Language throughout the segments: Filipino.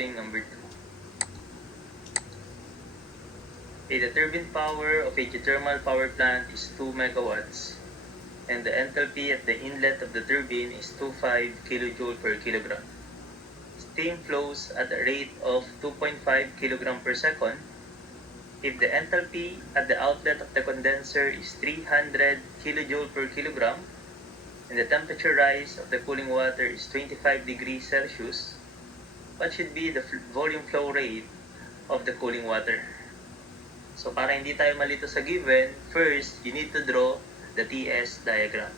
solving number 2. Okay, the turbine power of a geothermal power plant is 2 megawatts and the enthalpy at the inlet of the turbine is 25 kilojoule per kilogram. Steam flows at a rate of 2.5 kilogram per second if the enthalpy at the outlet of the condenser is 300 kilojoule per kilogram and the temperature rise of the cooling water is 25 degrees Celsius. What should be the volume flow rate of the cooling water? So para hindi tayo malito sa given, first, you need to draw the TS diagram.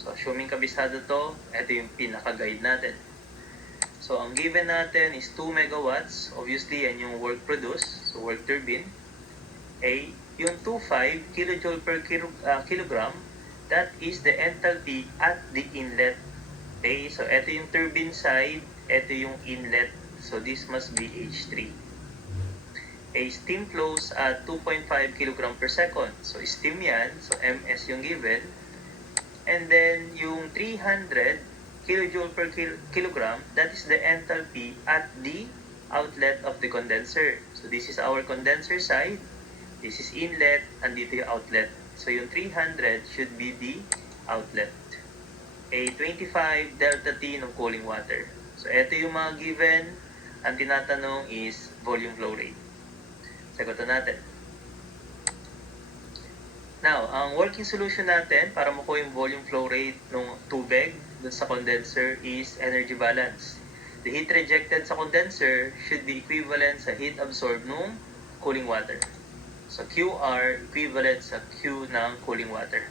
So assuming kabisado to, ito yung pinaka-guide natin. So ang given natin is 2 megawatts. Obviously, yan yung work produced. So work turbine. A, yung 25 kilojoule per kilogram, that is the enthalpy at the inlet. Okay, so ito yung turbine side, ito yung inlet. So this must be H3. A steam flows at 2.5 kg per second. So steam yan, so MS yung given. And then yung 300 kilojoule per kilogram, that is the enthalpy at the outlet of the condenser. So this is our condenser side, this is inlet, and dito yung outlet. So yung 300 should be the outlet. A 25 delta T ng cooling water. So ito yung mga given. Ang tinatanong is volume flow rate. Sagutan natin. Now, ang working solution natin para makuha yung volume flow rate ng tubig dun sa condenser is energy balance. The heat rejected sa condenser should be equivalent sa heat absorbed ng cooling water. So, QR equivalent sa Q ng cooling water.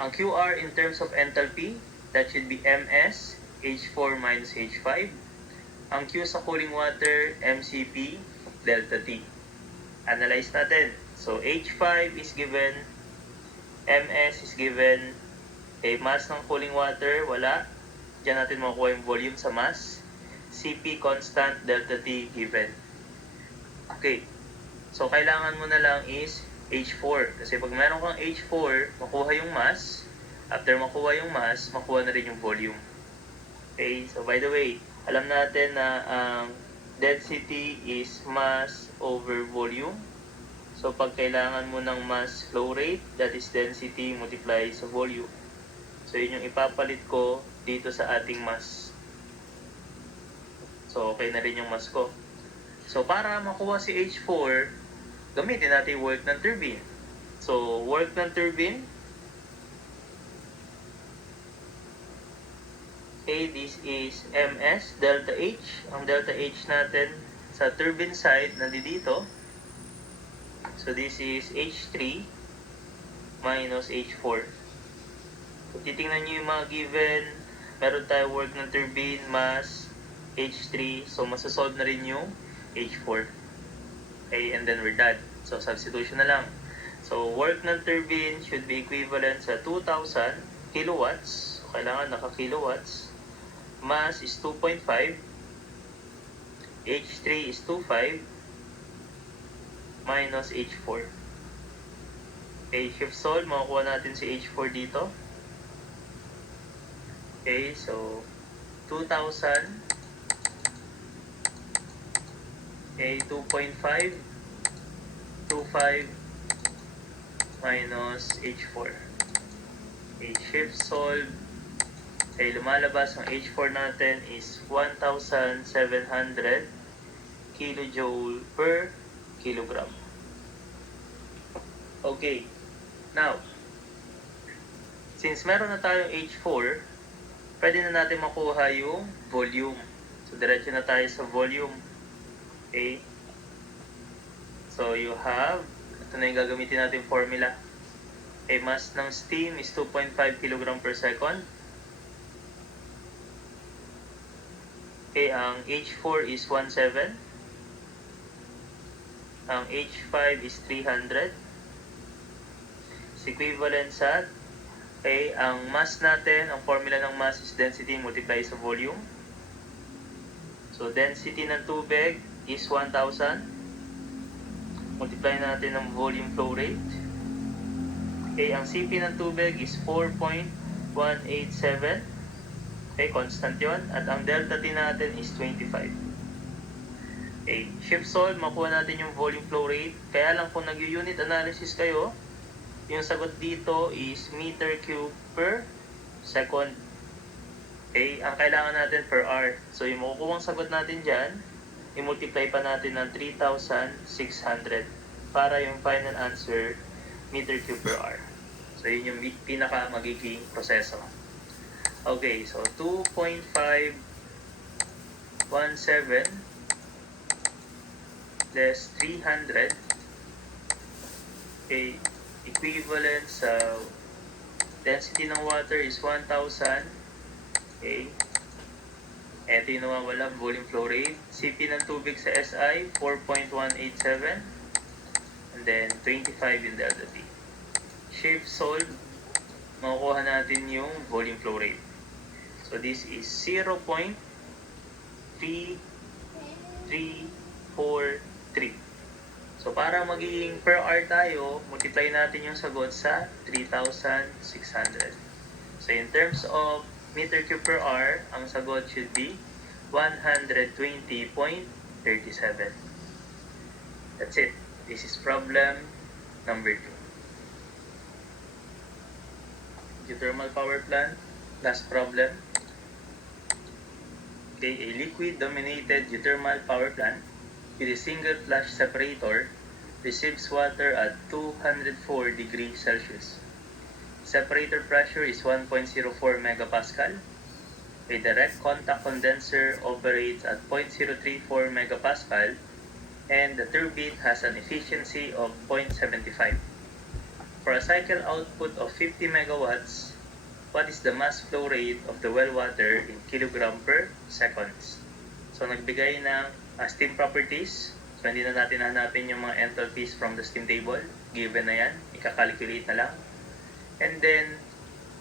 Ang QR in terms of enthalpy, that should be MS, H4 minus H5. Ang Q sa cooling water, MCP, delta T. Analyze natin. So, H5 is given, MS is given, okay, mass ng cooling water, wala. Diyan natin makukuha yung volume sa mass. CP constant, delta T given. Okay. So, kailangan mo na lang is H4. Kasi pag meron kang H4, makuha yung mass. After makuha yung mass, makuha na rin yung volume. Okay. So, by the way, alam natin na ang density is mass over volume. So, pag kailangan mo ng mass flow rate, that is density multiply sa volume. So, yun yung ipapalit ko dito sa ating mass. So, okay na rin yung mass ko. So, para makuha si H4, gamitin natin work ng turbine. So, work ng turbine. Okay, this is MS, delta H. Ang delta H natin sa turbine side, nandito. So, this is H3 minus H4. So, titingnan nyo yung mga given. Meron tayo work ng turbine, mass, H3. So, masasolve na rin yung H4. Okay, and then we're done. So, substitution na lang. So, work ng turbine should be equivalent sa 2,000 kilowatts. So, kailangan naka-kilowatts. Mass is 2.5. H3 is 2.5 minus H4. Okay, shift solve. Makukuha natin si H4 dito. Okay, so 2,000. Okay, 2.5. 2.5 minus H4. Okay, shift solve. Okay, lumalabas ang H4 natin is 1,700 kilojoule per kilogram. Okay, now, since meron na tayong H4, pwede na natin makuha yung volume. So, diretso na tayo sa volume. Okay, so you have, ito na yung gagamitin natin formula. Okay, mass ng steam is 2.5 kg per second. Okay, ang H4 is 1.7. Ang H5 is 300. Is equivalent sa, okay, ang mass natin, ang formula ng mass is density multiply sa volume. So, density ng tubig is 1,000. Multiply natin ng volume flow rate. Okay, ang CP ng tubig is 4.187. Okay, constant yon. At ang delta T natin is 25. Okay, shift solve, makuha natin yung volume flow rate. Kaya lang kung nag-unit analysis kayo, yung sagot dito is meter cube per second. Okay, ang kailangan natin per hour. So yung makukuha sagot natin dyan, i-multiply pa natin ng 3,600 para yung final answer, meter cube per hour. So yun yung pinaka magiging proseso. Okay, so 2.517 less 300, okay, equivalent sa density ng water is 1,000. Okay, eto yung nawawala, volume flow rate. CP ng tubig sa SI, 4.187, and then 25 in delta T. Shift solve, makukuha natin yung volume flow rate. So this is 0.3343. So para magiging per hour tayo, multiply natin yung sagot sa 3,600. So in terms of meter cube per hour, ang sagot should be 120.37. That's it. This is problem number 2. Geothermal power plant, last problem. Okay, a liquid-dominated geothermal power plant with a single flush separator receives water at 204 degrees Celsius. Separator pressure is 1.04 megapascal. A direct contact condenser operates at 0.034 megapascal, and the turbine has an efficiency of 0.75. For a cycle output of 50 megawatts, what is the mass flow rate of the well water in kilogram per seconds? So nagbigay ng steam properties. So hindi na natin hanapin yung mga enthalpies from the steam table. Given na yan, ika-calculate na lang. And then,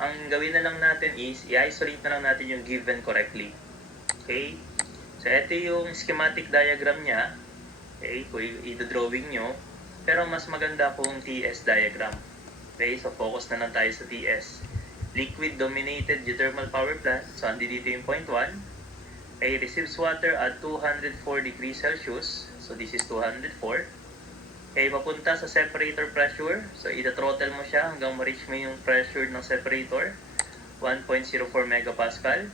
ang gawin na lang natin is, i-isolate na lang natin yung given correctly. Okay? So ito yung schematic diagram niya. Okay? Kung i-drawing nyo. Pero mas maganda kung TS diagram. Okay? So focus na lang tayo sa TS. Liquid dominated geothermal power plant. So andi dito yung point 1. Ay receives water at 204 degrees Celsius. So this is 204. Okay, papunta sa separator pressure. So ita-throttle mo siya hanggang ma-reach mo yung pressure ng separator, 1.04 megapascal.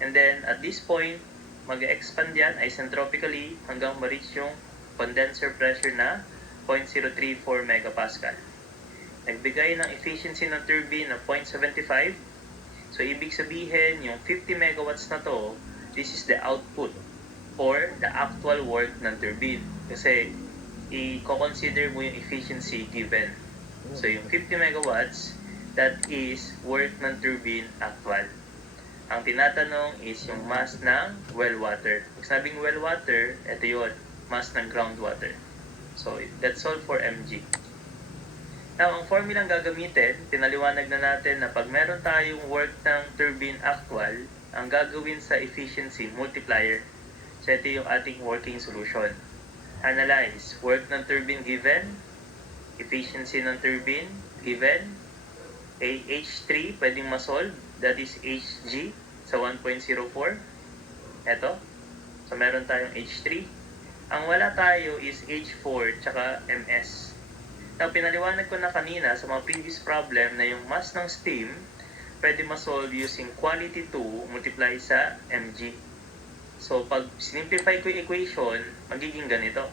And then at this point, mag-expand yan isentropically hanggang ma-reach yung condenser pressure na 0.034 megapascal. Nagbigay ng efficiency ng turbine na 0.75. So ibig sabihin, yung 50 megawatts na to, this is the output or the actual work ng turbine. Kasi i-consider mo yung efficiency given. So yung 50 megawatts, that is work ng turbine actual. Ang tinatanong is yung mass ng well water. Pag sabing well water, ito yun, mass ng groundwater. So that's all for MG. Now, ang formulang gagamitin, pinaliwanag na natin na pag meron tayong work ng turbine actual, ang gagawin sa efficiency multiplier. So ito yung ating working solution. Analyze, work ng turbine given, efficiency ng turbine given, H3 pwedeng masolve, that is Hg sa 1.04. Ito, so meron tayong H3. Ang wala tayo is H4 tsaka Ms. Now, pinaliwanag ko na kanina sa mga previous problem na yung mass ng steam pwede masolve using quality 2 multiply sa mg. So, pag simplify ko yung equation, magiging ganito.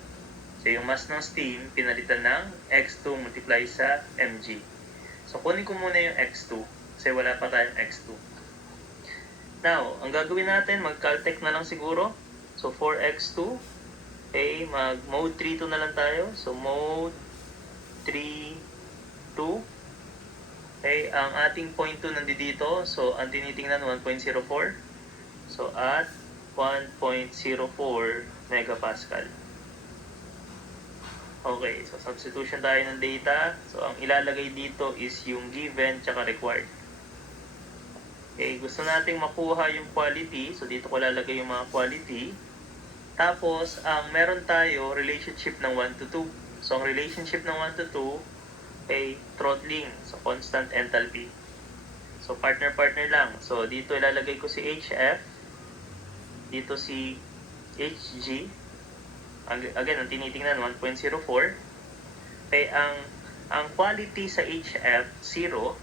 So, yung mass ng steam, pinalitan ng x2 multiply sa mg. So, kunin ko muna yung x2 kasi wala pa tayong x2. Now, ang gagawin natin, mag-caltech na lang siguro. So, for x2, okay, mag-mode 3.2 na lang tayo. So, mode 3.2. Okay, ang ating point 2 nandito. So, ang tinitingnan 1.04. So, at 1.04 megapascal. Okay, so substitution tayo ng data. So, ang ilalagay dito is yung given tsaka required. Okay, gusto nating makuha yung quality. So, dito ko lalagay yung mga quality. Tapos, ang meron tayo, relationship ng 1 to 2. So, ang relationship ng 1 to 2 ay throttling. So, constant enthalpy. So, partner-partner lang. So, dito ilalagay ko si HF. Dito si HG. Again, ang tinitingnan 1.04. Okay, ang quality sa HF 0,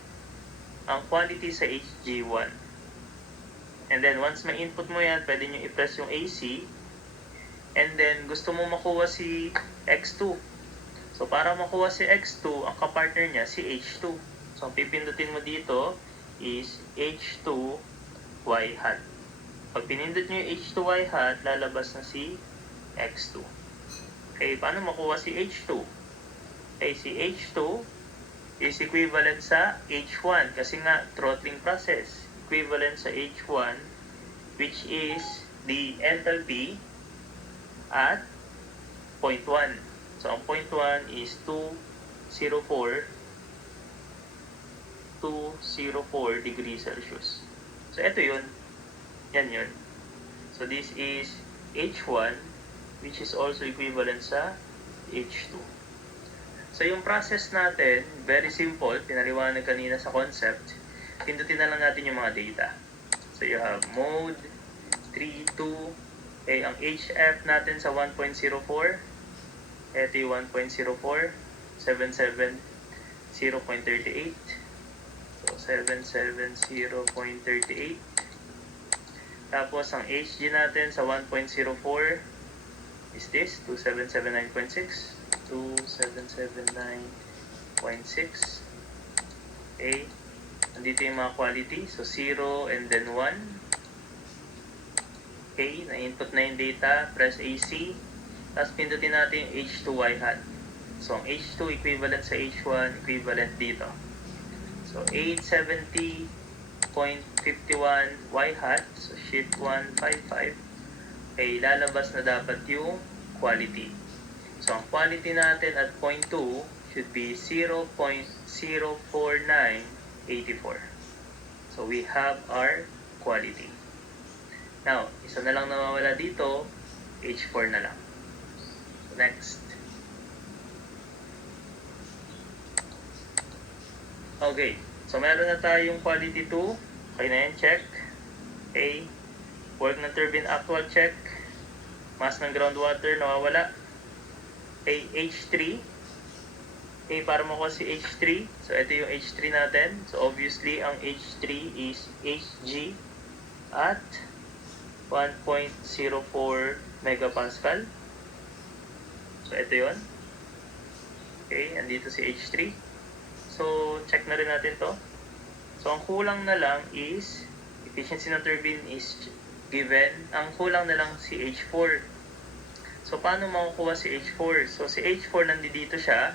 ang quality sa HG 1. And then once ma-input mo yan, pwede nyo i-press yung AC. And then gusto mo makuha si X2. So para makuha si X2, ang kapartner niya si H2. So ang pipindutin mo dito is H2Y hat. Pag pinindot nyo yung H2Y hat, lalabas na si X2. Okay, paano makuha si H2? Okay, si H2 is equivalent sa H1 kasi nga throttling process. Equivalent sa H1, which is the enthalpy at 0.1. So ang 0.1 is 204 degrees Celsius. So ito yun. Yan yun. So this is H1, which is also equivalent sa H2. So yung process natin, very simple, pinaliwanag kanina sa concept. Pindutin na lang natin yung mga data. So you have mode 3, 2, okay, ang HF natin sa 1.04, ito yung 1.04, 77, 0.38. So 770.38. Tapos ang HG natin sa 1.04 is this, 2779.6. 2779.6. Okay. Nandito yung mga quality. So 0 and then 1. Okay. Na-input na yung data. Press AC. Tapos pindutin natin yung H2Y hat. So ang H2 equivalent sa H1, equivalent dito. So 870.51 Y hat. So shift 155. Okay. Lalabas na dapat yung quality. So ang quality natin at 0.2 should be 0.04984. So we have our quality. Now, isa na lang nawawala dito, H4 na lang. Next. Okay, so meron na tayong quality 2. Okay na yan, check. Okay, work ng turbine actual, check. Mass ng groundwater, nawawala. Okay, H3. Okay, para makuha si H3, so ito yung H3 natin. So obviously, ang H3 is Hg at 1.04 megapascal. So ito yun. Okay, andito si H3. So check na rin natin to. So ang kulang na lang is, efficiency ng turbine is given. Ang kulang na lang si H4. So paano makukuha si H4? So si H4 nandito siya.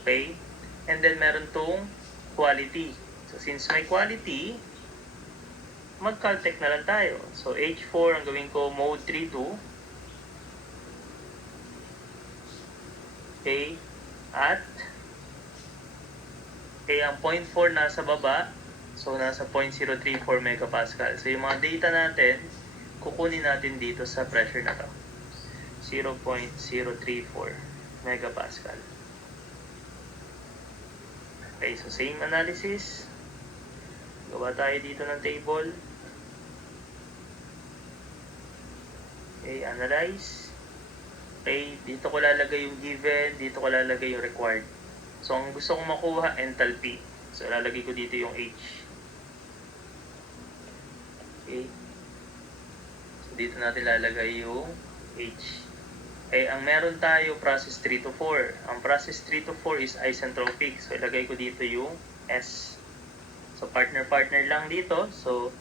Okay? And then meron tong quality. So since may quality, mag-caltech na lang tayo. So H4 ang gawin ko mode 32. Okay? At ang 0.4 nasa baba. So nasa 0.034 megapascal. So yung mga data natin, kukunin natin dito sa pressure na to. 0.034 megapascal. Okay, so same analysis. Gawa tayo dito ng table. Okay, analyze. Okay, dito ko lalagay yung given, dito ko lalagay yung required. So, ang gusto kong makuha, enthalpy. So, lalagay ko dito yung H. Okay. So, dito natin lalagay yung H. Okay, ang meron tayo, process 3 to 4. Ang process 3 to 4 is isentropic. So, ilagay ko dito yung S. So, partner-partner lang dito. So,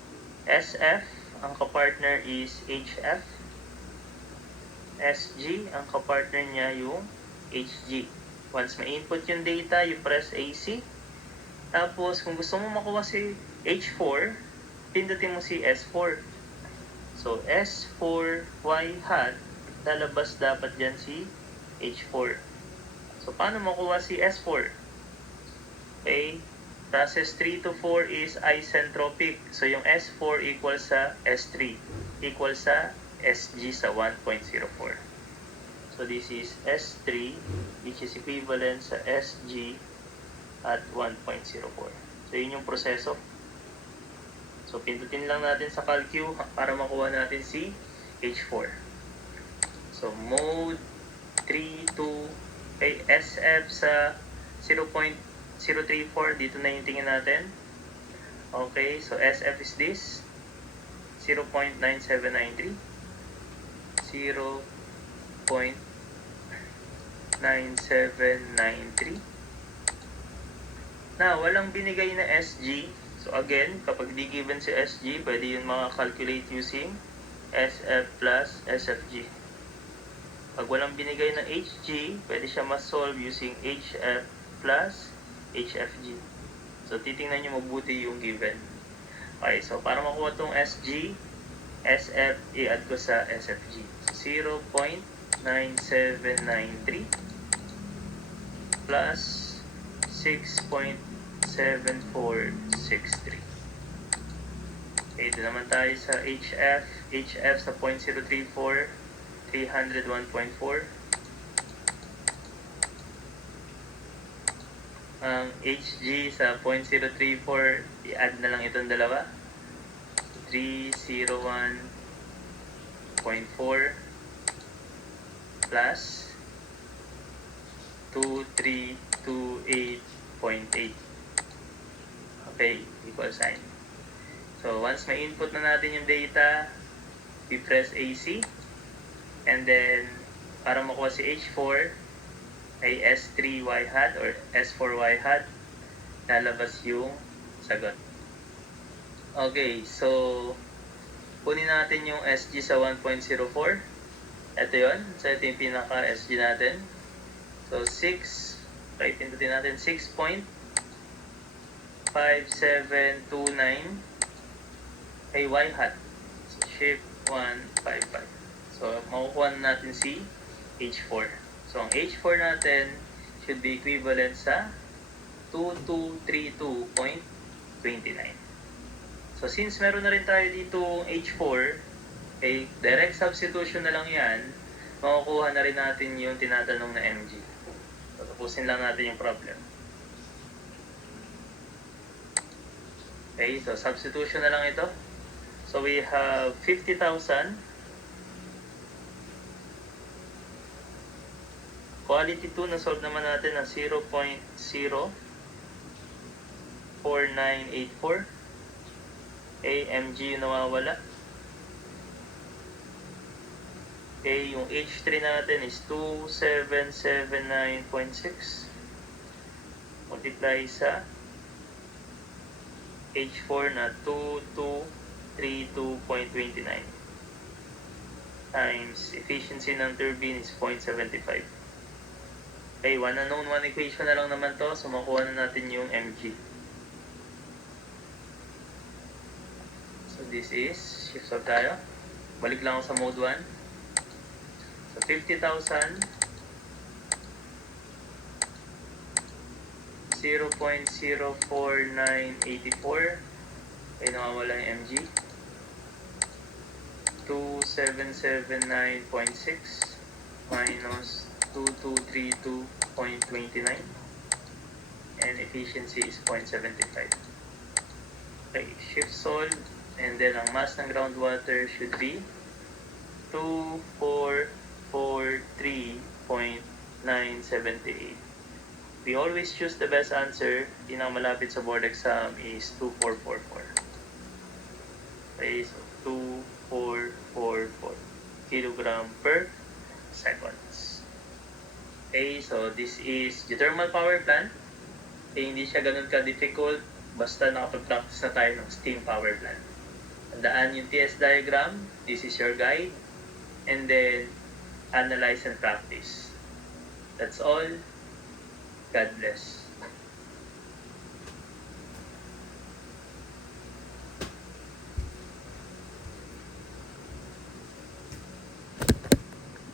SF, ang kapartner is HF. SG, ang kapartner niya yung HG. Once ma-input yung data, you press AC. Tapos, kung gusto mo makuha si H4, pindutin mo si S4. So, S4Y hat, lalabas dapat dyan si H4. So, paano makuha si S4? Okay, process 3 to 4 is isentropic. So, yung S4 equals sa S3, equals sa SG sa 1.04. So, this is S3, which is equivalent sa SG at 1.04. So, yun yung proseso. So, pindutin lang natin sa CalQ para makuha natin si H4. So, mode 3, 2, okay, SF sa 0.034, dito na yung tingin natin. Okay, so SF is this, 0.9793, 0.9793. Na walang binigay na SG. So again, kapag di given si SG, pwede yun maka-calculate using SF plus SFG. Pag walang binigay na HG, pwede siya ma-solve using HF plus HFG. So titingnan nyo mabuti yung given. Okay, so para makuha tong SG, SF, i-add ko sa SFG. So 0.9793 plus 6.7463. Okay, ito naman tayo sa HF. HF sa 0.034, 301.4. Ang HG sa 0.034, i-add na lang itong dalawa. 301.4 plus 2328.8. Okay, equal sign. So, once may input na natin yung data, we press AC. And then, para makuha si H4, ay S3Y hat or S4Y hat, lalabas yung sagot. Okay, so kunin natin yung SG sa 1.04. Ito yun. So, ito yung pinaka-SG natin. So, 6. Okay, pindutin natin 6.5729 ay Y hat. So, shift 155. So, makukuha natin si H4. So, ang H4 natin should be equivalent sa 2232.29. So, since meron na rin tayo dito H4, okay, direct substitution na lang yan, makukuha na rin natin yung tinatanong na mg. So, tapusin lang natin yung problem. Okay, so substitution na lang ito. So, we have 50,000. Quality 2, na-solve naman natin na 0.04984. mg yung nawawala. Okay, yung H3 natin is 2779.6 multiply sa H4 na 2232.29 times efficiency ng turbine is 0.75. Okay, one unknown, one equation na lang naman to. So, makuha na natin yung mg. So, this is, shift solve tayo. Balik lang ako sa mode 1. So, 50,000. 0.04984. Okay, nawawala yung mg. 2779.6 minus 2232.29 and efficiency is 0.75. Okay, shift solve, and then ang mass ng groundwater should be 2443.978. We always choose the best answer. Yung malapit sa board exam is 2444. Okay, so 2444 kilogram per seconds. Okay, so this is geothermal power plant. Okay, hindi siya ganun ka-difficult basta nakapag-practice na tayo ng steam power plant. Tandaan yung TS diagram, this is your guide, and then analyze and practice. That's all. God bless.